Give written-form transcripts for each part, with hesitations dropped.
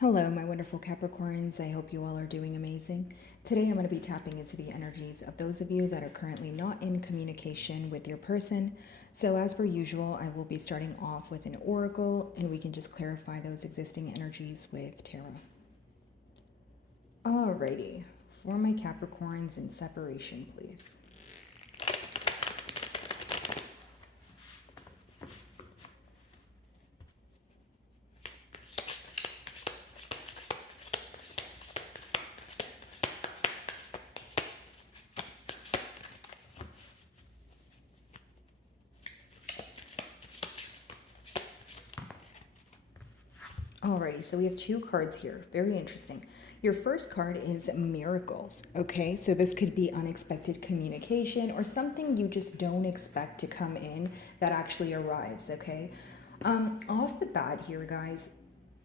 Hello, my wonderful Capricorns. I hope you all are doing amazing. Today, I'm going to be tapping into the energies of those of you that are currently not in communication with your person. So, as per usual, I will be starting off with an oracle, and we can just clarify those existing energies with tarot. Alrighty, for my Capricorns in separation, please. Alrighty, so we have two cards here. Very interesting. Your first card is miracles, okay? So this could be unexpected communication or something you just don't expect to come in that actually arrives, okay? Off the bat here, guys,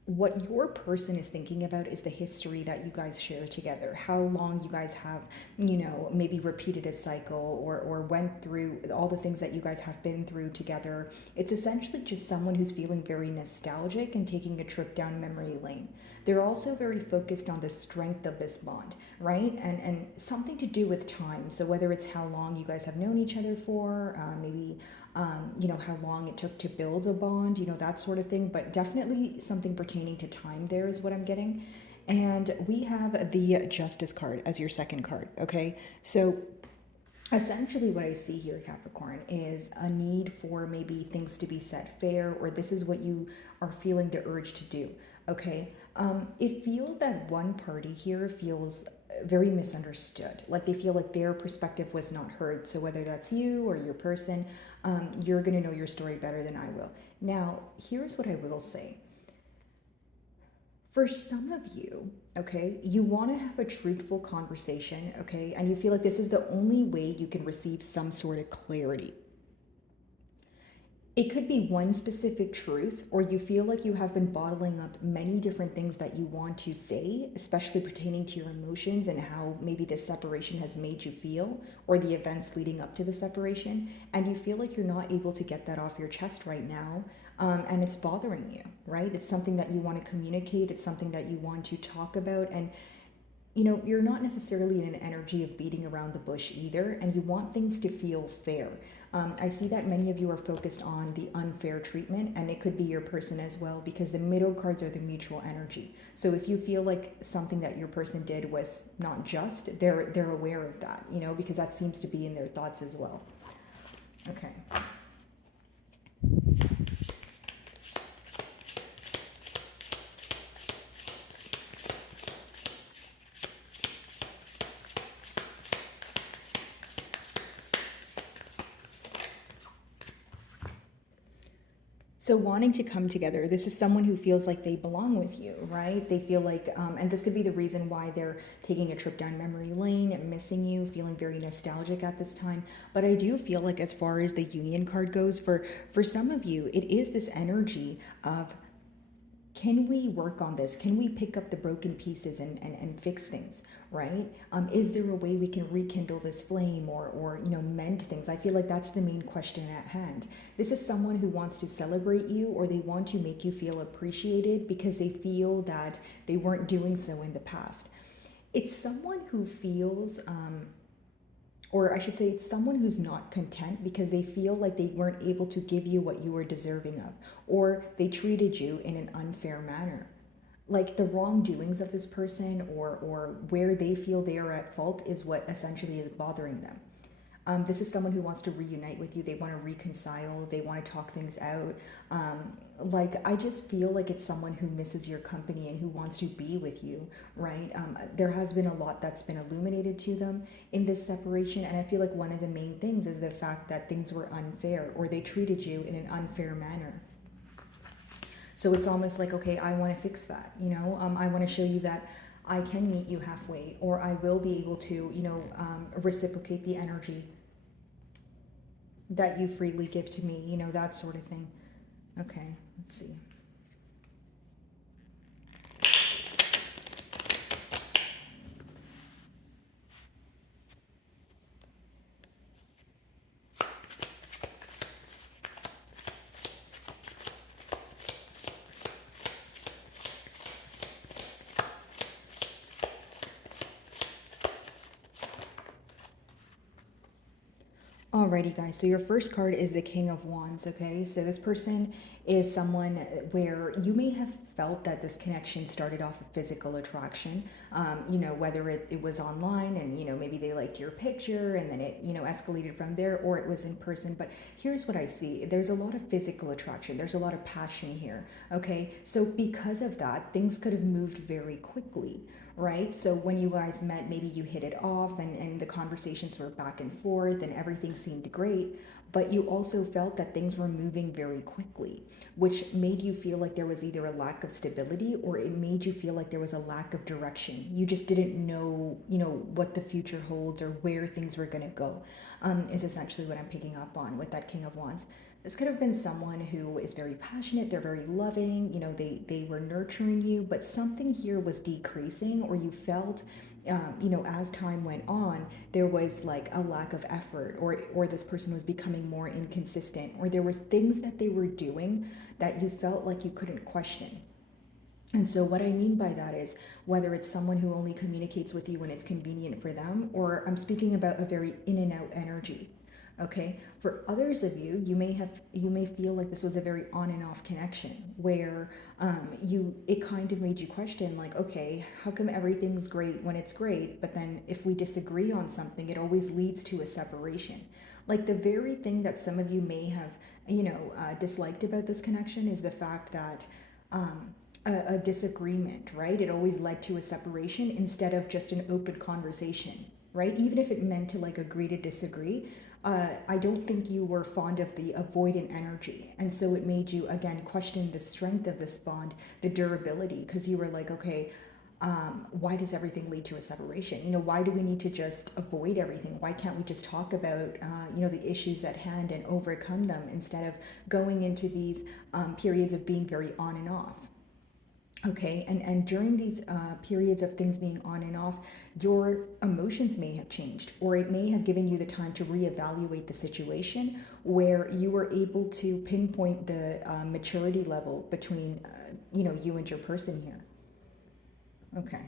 what your person is thinking about is the history that you guys share together, how long you guys have, maybe repeated a cycle or went through all the things that you guys have been through together. It's essentially just someone who's feeling very nostalgic and taking a trip down memory lane. They're also very focused on the strength of this bond, right? And something to do with time. So whether it's how long you guys have known each other for, maybe how long it took to build a bond, that sort of thing. But definitely something pertaining to time there is what I'm getting. And we have the Justice card as your second card, okay? So essentially what I see here, Capricorn, is a need for maybe things to be set fair, or this is what you are feeling the urge to do, okay? It feels that one party here feels very misunderstood. Like they feel like their perspective was not heard. So whether that's you or your person, you're going to know your story better than I will. Now, here's what I will say. For some of you, okay, you want to have a truthful conversation, okay, and you feel like this is the only way you can receive some sort of clarity. It could be one specific truth, or you feel like you have been bottling up many different things that you want to say, especially pertaining to your emotions and how maybe this separation has made you feel, or the events leading up to the separation, and you feel like you're not able to get that off your chest right now, and it's bothering you, right? It's something that you want to communicate, it's something that you want to talk about, and you're not necessarily in an energy of beating around the bush either, and you want things to feel fair. I see that many of you are focused on the unfair treatment, and it could be your person as well, because the middle cards are the mutual energy. So if you feel like something that your person did was not just, they're aware of that, because that seems to be in their thoughts as well. Okay. So wanting to come together, this is someone who feels like they belong with you, right? They feel like, and this could be the reason why they're taking a trip down memory lane, missing you, feeling very nostalgic at this time. But I do feel like as far as the Union card goes, for some of you, it is this energy of, can we work on this? Can we pick up the broken pieces and fix things, right? Is there a way we can rekindle this flame or mend things? I feel like that's the main question at hand. This is someone who wants to celebrate you, or they want to make you feel appreciated because they feel that they weren't doing so in the past. It's someone who feels or I should say it's someone who's not content because they feel like they weren't able to give you what you were deserving of, or they treated you in an unfair manner. Like the wrongdoings of this person or where they feel they are at fault is what essentially is bothering them. This is someone who wants to reunite with you. They want to reconcile. They want to talk things out. I just feel like it's someone who misses your company and who wants to be with you, right? There has been a lot that's been illuminated to them in this separation. And I feel like one of the main things is the fact that things were unfair, or they treated you in an unfair manner. So it's almost like, okay, I want to fix that. I want to show you that I can meet you halfway, or I will be able to, reciprocate the energy that you freely give to me, that sort of thing. Okay, let's see. Alrighty, guys. So your first card is the King of Wands. Okay, so this person is someone where you may have felt that this connection started off with physical attraction. Whether it was online and maybe they liked your picture and then it escalated from there, or it was in person. But here's what I see: there's a lot of physical attraction. There's a lot of passion here. Okay, so because of that, things could have moved very quickly, right? So when you guys met, maybe you hit it off and the conversations were back and forth and everything seemed great, but you also felt that things were moving very quickly, which made you feel like there was either a lack of stability or it made you feel like there was a lack of direction. You just didn't know, what the future holds or where things were going to go, is essentially what I'm picking up on with that King of Wands. This could have been someone who is very passionate, they're very loving, they were nurturing you, but something here was decreasing, or you felt, as time went on, there was like a lack of effort, or this person was becoming more inconsistent, or there was things that they were doing that you felt like you couldn't question. And so, what I mean by that is whether it's someone who only communicates with you when it's convenient for them, or I'm speaking about a very in and out energy. Okay, for others of you, you may feel like this was a very on and off connection where it kind of made you question, like, okay, how come everything's great when it's great, but then if we disagree on something, it always leads to a separation. Like the very thing that some of you may have disliked about this connection is the fact that a disagreement, right? It always led to a separation instead of just an open conversation, right? Even if it meant to like agree to disagree, I don't think you were fond of the avoidant energy. And so it made you, again, question the strength of this bond, the durability, because you were like, okay, why does everything lead to a separation? Why do we need to just avoid everything? Why can't we just talk about, the issues at hand and overcome them instead of going into these periods of being very on and off? Okay, and during these periods of things being on and off, your emotions may have changed, or it may have given you the time to reevaluate the situation where you were able to pinpoint the maturity level between, you and your person here. Okay.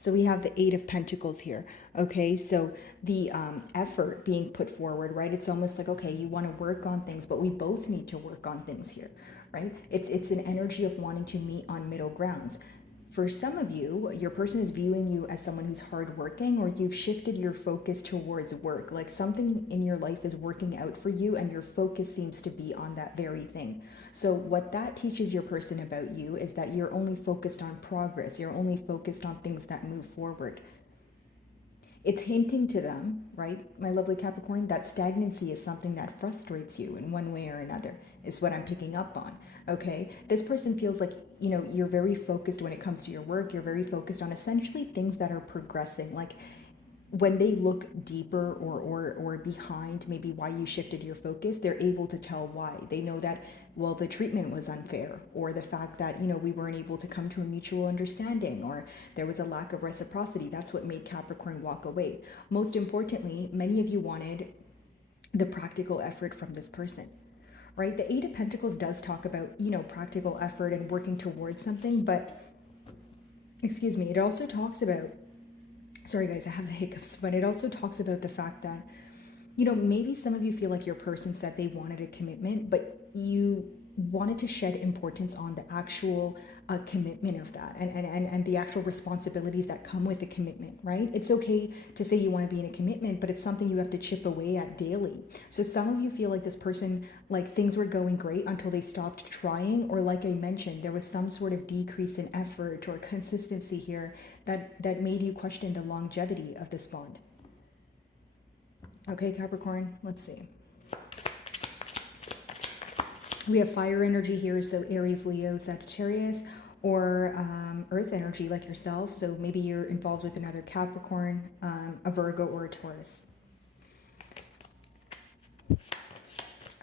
So we have the Eight of Pentacles here. Okay, so the effort being put forward, right? It's almost like, okay, you want to work on things, but we both need to work on things here, right? It's an energy of wanting to meet on middle grounds. For some of you, your person is viewing you as someone who's hardworking, or you've shifted your focus towards work. Like something in your life is working out for you, and your focus seems to be on that very thing. So, what that teaches your person about you is that you're only focused on progress, you're only focused on things that move forward. It's hinting to them, right, my lovely Capricorn, that stagnancy is something that frustrates you in one way or another, is what I'm picking up on. Okay, this person feels like, you're very focused when it comes to your work. You're very focused on essentially things that are progressing. Like when they look deeper or behind maybe why you shifted your focus, they're able to tell why. They know that, well, the treatment was unfair, or the fact that, we weren't able to come to a mutual understanding, or there was a lack of reciprocity. That's what made Capricorn walk away. Most importantly, many of you wanted the practical effort from this person, right? The Eight of Pentacles does talk about, practical effort and working towards something, but, excuse me, it also talks about, sorry guys, I have the hiccups, but it also talks about the fact that, maybe some of you feel like your person said they wanted a commitment, but you wanted to shed importance on the actual commitment of that, and the actual responsibilities that come with a commitment, right? It's okay to say you want to be in a commitment, but it's something you have to chip away at daily. So some of you feel like this person, like things were going great until they stopped trying, or like I mentioned, there was some sort of decrease in effort or consistency here that made you question the longevity of this bond. Okay, Capricorn, let's see. We have fire energy here, so Aries, Leo, Sagittarius, or earth energy like yourself. So maybe you're involved with another Capricorn, a Virgo, or a Taurus.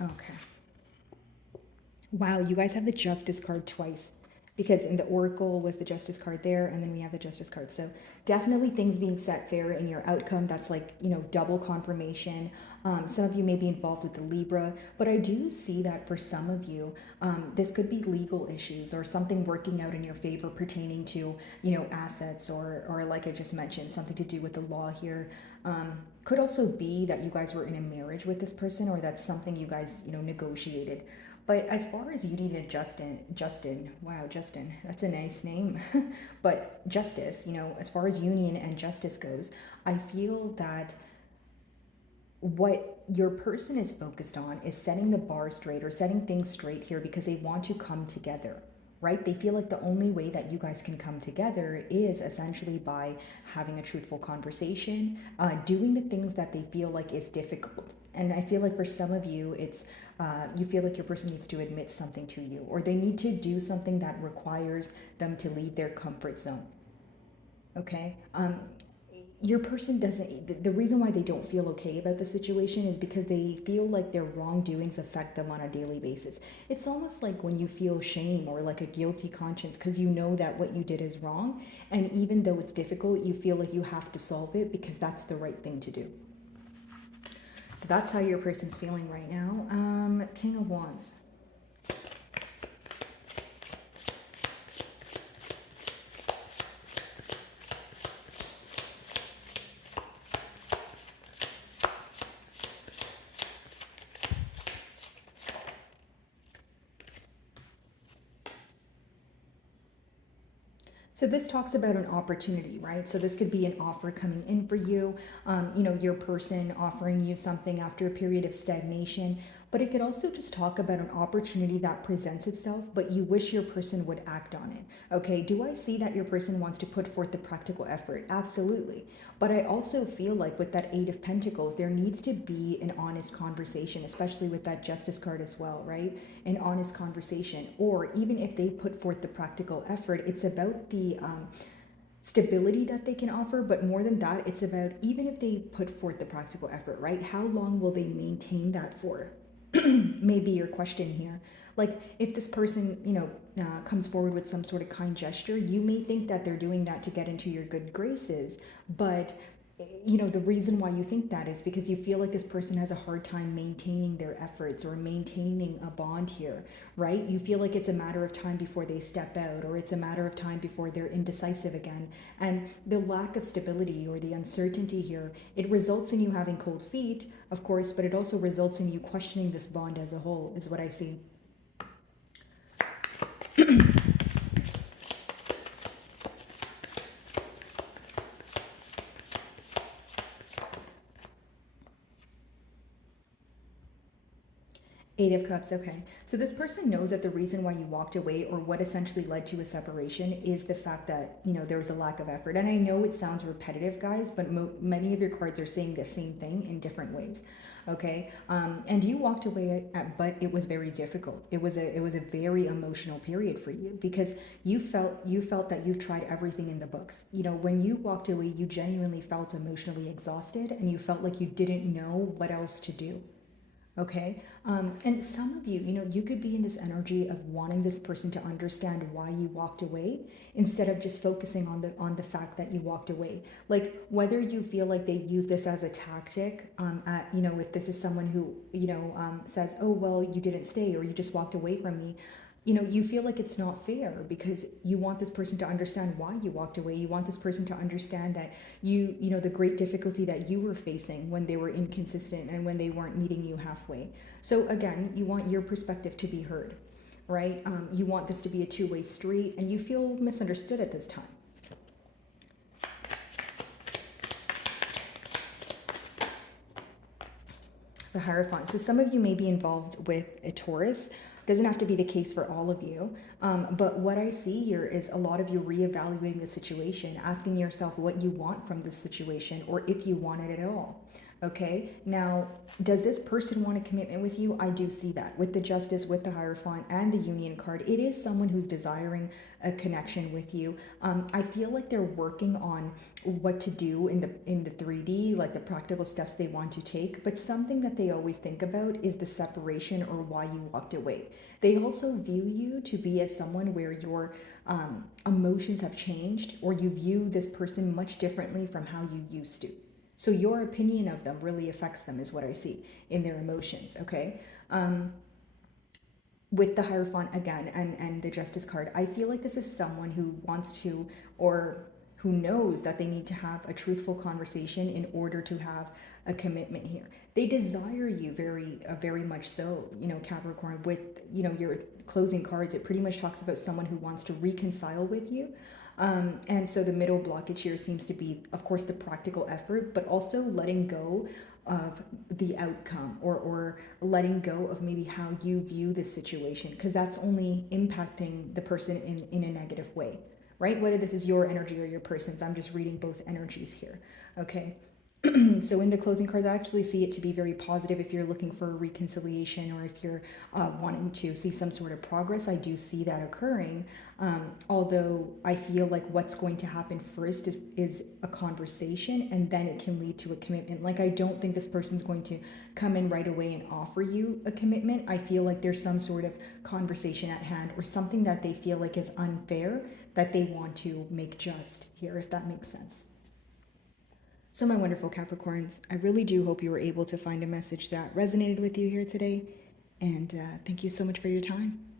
Okay. Wow, you guys have the Justice card twice. because in the oracle was the justice card there, and then we have the justice card. So definitely things being set fair in your outcome. That's like, double confirmation. Some of you may be involved with the Libra, but I do see that for some of you, this could be legal issues or something working out in your favor pertaining to, assets, or like I just mentioned, something to do with the law here. Could also be that you guys were in a marriage with this person, or that's something you guys, negotiated. But as far as you need a Justin, wow, Justin, that's a nice name. But justice, as far as union and justice goes, I feel that what your person is focused on is setting the bar straight, or setting things straight here, because they want to come together, right? They feel like the only way that you guys can come together is essentially by having a truthful conversation, doing the things that they feel like is difficult. And I feel like for some of you, it's you feel like your person needs to admit something to you, or they need to do something that requires them to leave their comfort zone. Okay? Your person doesn't, the reason why they don't feel okay about the situation is because they feel like their wrongdoings affect them on a daily basis. It's almost like when you feel shame or like a guilty conscience because you know that what you did is wrong, and even though it's difficult, you feel like you have to solve it because that's the right thing to do. So that's how your person's feeling right now. King of Wands. So this talks about an opportunity, right? So this could be an offer coming in for you, your person offering you something after a period of stagnation, but it could also just talk about an opportunity that presents itself, but you wish your person would act on it. Okay, do I see that your person wants to put forth the practical effort? Absolutely. But I also feel like with that Eight of Pentacles, there needs to be an honest conversation, especially with that Justice card as well, right? An honest conversation. Or even if they put forth the practical effort, it's about the stability that they can offer, but more than that, it's about even if they put forth the practical effort, right? How long will they maintain that for? Maybe your question here. Like if this person, comes forward with some sort of kind gesture, you may think that they're doing that to get into your good graces, but the reason why you think that is because you feel like this person has a hard time maintaining their efforts or maintaining a bond here, right? You feel like it's a matter of time before they step out, or it's a matter of time before they're indecisive again. And the lack of stability or the uncertainty here, it results in you having cold feet, of course, but it also results in you questioning this bond as a whole, is what I see. Eight of Cups, okay. So this person knows that the reason why you walked away, or what essentially led to a separation, is the fact that, there was a lack of effort. And I know it sounds repetitive, guys, but many of your cards are saying the same thing in different ways. Okay, and you walked away, but it was very difficult. It was a very emotional period for you because you felt that you've tried everything in the books. When you walked away, you genuinely felt emotionally exhausted, and you felt like you didn't know what else to do. Okay, and some of you, you could be in this energy of wanting this person to understand why you walked away, instead of just focusing on the fact that you walked away. Like whether you feel like they use this as a tactic, if this is someone who says, oh well, you didn't stay, or you just walked away from me. You feel like it's not fair because you want this person to understand why you walked away. You want this person to understand that the great difficulty that you were facing when they were inconsistent and when they weren't meeting you halfway. So again, you want your perspective to be heard, right? You want this to be a two-way street, and you feel misunderstood at this time. The Hierophant. So some of you may be involved with a Taurus. Doesn't have to be the case for all of you, but what I see here is a lot of you reevaluating the situation, asking yourself what you want from this situation, or if you want it at all. Okay, now, does this person want a commitment with you? I do see that with the Justice, with the Hierophant, and the Union card. It is someone who's desiring a connection with you. I feel like they're working on what to do in the 3D, like the practical steps they want to take. But something that they always think about is the separation or why you walked away. They also view you to be as someone where your emotions have changed, or you view this person much differently from how you used to. So your opinion of them really affects them, is what I see in their emotions, okay? With the Hierophant again and the Justice card, I feel like this is someone who wants to, or who knows that they need to have a truthful conversation in order to have a commitment here. They desire you very much so, Capricorn. With, your closing cards, it pretty much talks about someone who wants to reconcile with you. And so the middle blockage here seems to be, of course, the practical effort, but also letting go of the outcome, or letting go of maybe how you view the situation, because that's only impacting the person in a negative way, right? Whether this is your energy or your person's, I'm just reading both energies here, okay? So in the closing cards, I actually see it to be very positive if you're looking for a reconciliation, or if you're wanting to see some sort of progress. I do see that occurring. Although I feel like what's going to happen first is a conversation, and then it can lead to a commitment. Like, I don't think this person's going to come in right away and offer you a commitment. I feel like there's some sort of conversation at hand, or something that they feel like is unfair that they want to make just here, if that makes sense. So, my wonderful Capricorns, I really do hope you were able to find a message that resonated with you here today. And thank you so much for your time.